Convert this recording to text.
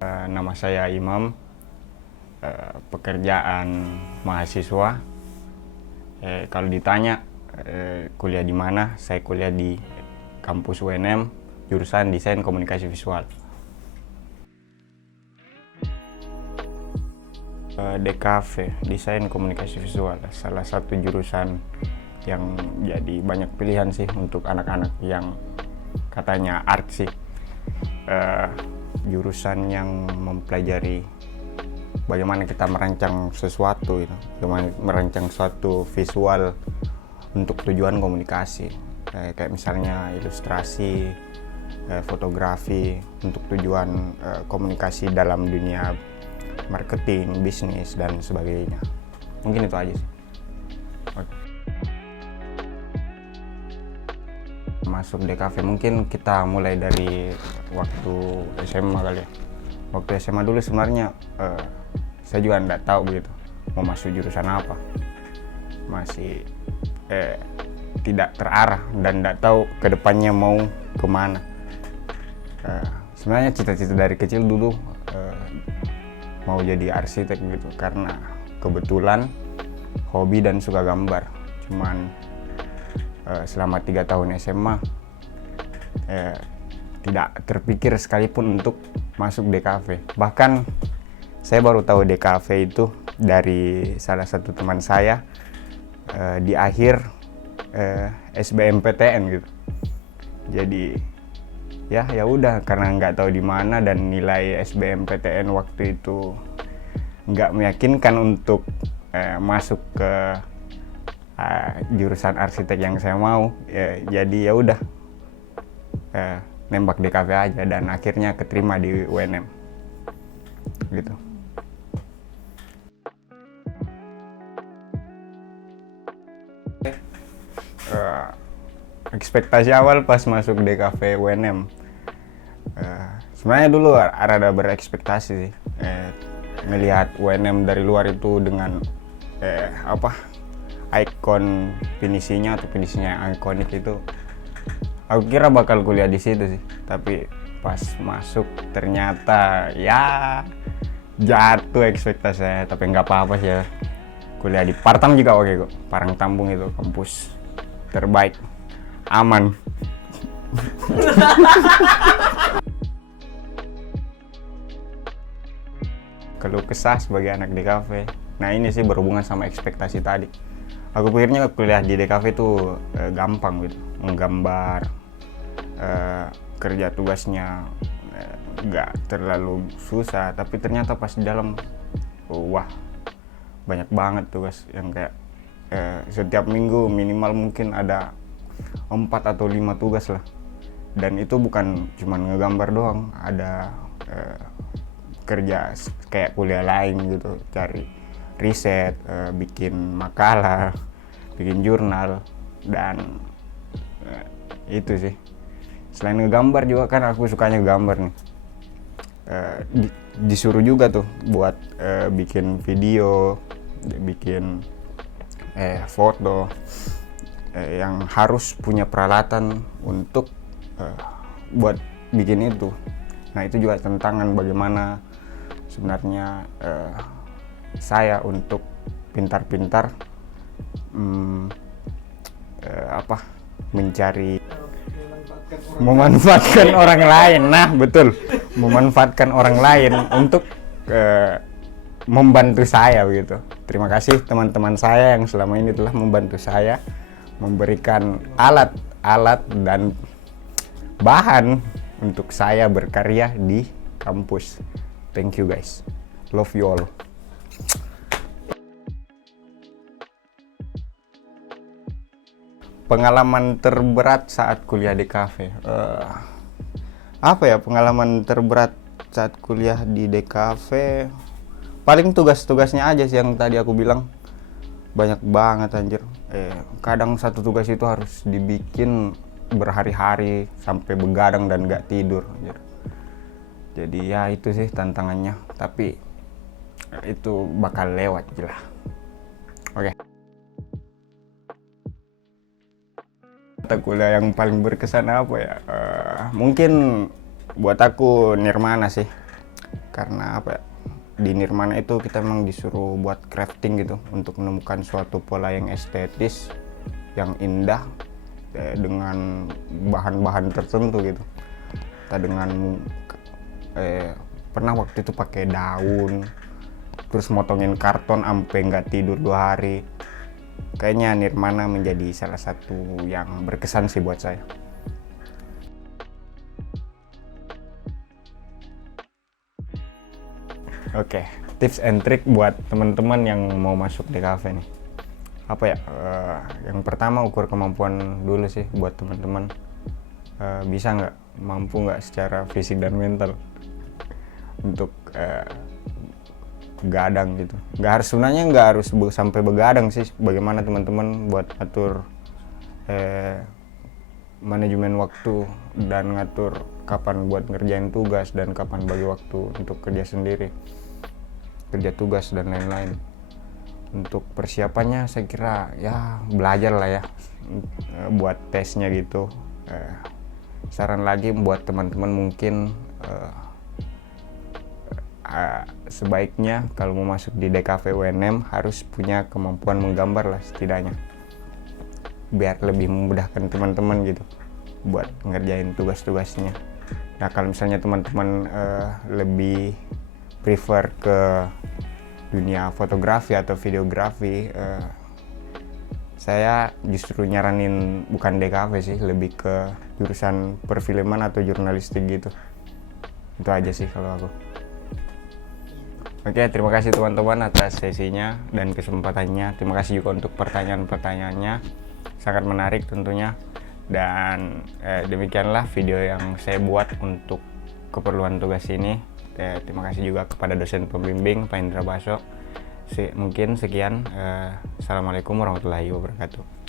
Nama saya Imam, pekerjaan mahasiswa. Kalau ditanya kuliah di mana, saya kuliah di kampus UNM, jurusan Desain Komunikasi Visual. DKV, Desain Komunikasi Visual, salah satu jurusan yang jadi banyak pilihan sih untuk anak-anak yang katanya art sih. Jurusan yang mempelajari bagaimana kita merancang sesuatu, bagaimana merancang suatu visual untuk tujuan komunikasi, kayak misalnya ilustrasi, fotografi untuk tujuan komunikasi dalam dunia marketing, bisnis, dan sebagainya. Mungkin itu aja sih. Masuk DKV mungkin kita mulai dari waktu SMA kali ya. Waktu SMA dulu sebenarnya saya juga nggak tahu begitu mau masuk jurusan apa, masih tidak terarah dan nggak tahu kedepannya mau kemana. Sebenarnya cita-cita dari kecil dulu mau jadi arsitek gitu, karena kebetulan hobi dan suka gambar. Cuman selama 3 tahun SMA tidak terpikir sekalipun untuk masuk DKV. Bahkan saya baru tahu DKV itu dari salah satu teman saya di akhir SBMPTN gitu. Jadi ya udah, karena nggak tahu di mana dan nilai SBMPTN waktu itu nggak meyakinkan untuk masuk ke jurusan arsitek yang saya mau, jadi ya udah nembak DKV aja dan akhirnya keterima di UNM gitu. Ekspektasi awal pas masuk DKV UNM, sebenarnya dulu rada berekspektasi sih, melihat UNM dari luar itu dengan ikon finishingnya yang ikonik itu, aku kira bakal kuliah di situ sih. Tapi pas masuk ternyata ya jatuh ekspektasi saya. Tapi nggak apa-apa sih ya, kuliah di Partam juga oke kok. Parangtambung itu kampus terbaik, aman. Keluh kesah sebagai anak DKV, nah ini sih berhubungan sama ekspektasi tadi. Aku pikirnya kuliah di DKV itu gampang gitu, menggambar, kerja tugasnya nggak terlalu susah. Tapi ternyata pas di dalam, wah banyak banget tugas yang kayak setiap minggu minimal mungkin ada 4 atau 5 tugas lah. Dan itu bukan cuma ngegambar doang, ada kerja kayak kuliah lain gitu, cari riset, bikin makalah, bikin jurnal, dan itu sih. Selain ngegambar juga kan aku sukanya gambar nih, disuruh juga tuh buat bikin video, bikin foto, yang harus punya peralatan untuk buat bikin itu. Nah itu juga tantangan bagaimana sebenarnya saya untuk pintar-pintar memanfaatkan orang lain. Nah betul, memanfaatkan orang lain untuk membantu saya begitu. Terima kasih teman-teman saya yang selama ini telah membantu saya, memberikan alat-alat dan bahan untuk saya berkarya di kampus. Thank you guys, love you all. Pengalaman terberat saat kuliah di DKV, pengalaman terberat saat kuliah di DKV, paling tugas-tugasnya aja sih yang tadi aku bilang. Banyak banget anjir. Kadang satu tugas itu harus dibikin berhari-hari sampai begadang dan gak tidur anjir. Jadi ya itu sih tantangannya, tapi itu bakal lewat lah. Oke. Mata kuliah yang paling berkesan apa ya? Mungkin buat aku Nirmana sih. karena apa ya, di Nirmana itu kita memang disuruh buat crafting gitu untuk menemukan suatu pola yang estetis, yang indah, dengan bahan-bahan tertentu gitu. Kita dengan pernah waktu itu pakai daun, terus motongin karton sampai nggak tidur 2 hari. Kayaknya Nirmana menjadi salah satu yang berkesan sih buat saya. Oke, tips and trick buat teman-teman yang mau masuk di cafe nih. Apa ya? Yang pertama ukur kemampuan dulu sih buat teman-teman. Bisa nggak, mampu nggak secara fisik dan mental untuk begadang gitu. Sebenarnya nggak harus sampai begadang sih. Bagaimana teman-teman buat atur manajemen waktu dan ngatur kapan buat ngerjain tugas dan kapan bagi waktu untuk kerja sendiri, kerja tugas dan lain-lain. Untuk persiapannya saya kira ya belajar lah ya buat tesnya gitu. Saran lagi buat teman-teman mungkin sebaiknya kalau mau masuk di DKV UNM harus punya kemampuan menggambar lah setidaknya, biar lebih memudahkan teman-teman gitu buat ngerjain tugas-tugasnya. Nah kalau misalnya teman-teman lebih prefer ke dunia fotografi atau videografi, saya justru nyaranin bukan DKV sih, lebih ke jurusan perfilman atau jurnalistik gitu. Itu aja sih kalau aku. Oke, terima kasih teman-teman atas sesinya dan kesempatannya. Terima kasih juga untuk pertanyaan-pertanyaannya, sangat menarik tentunya. Dan demikianlah video yang saya buat untuk keperluan tugas ini. Terima kasih juga kepada dosen pembimbing Pak Indra Baso. Mungkin sekian. Assalamualaikum warahmatullahi wabarakatuh.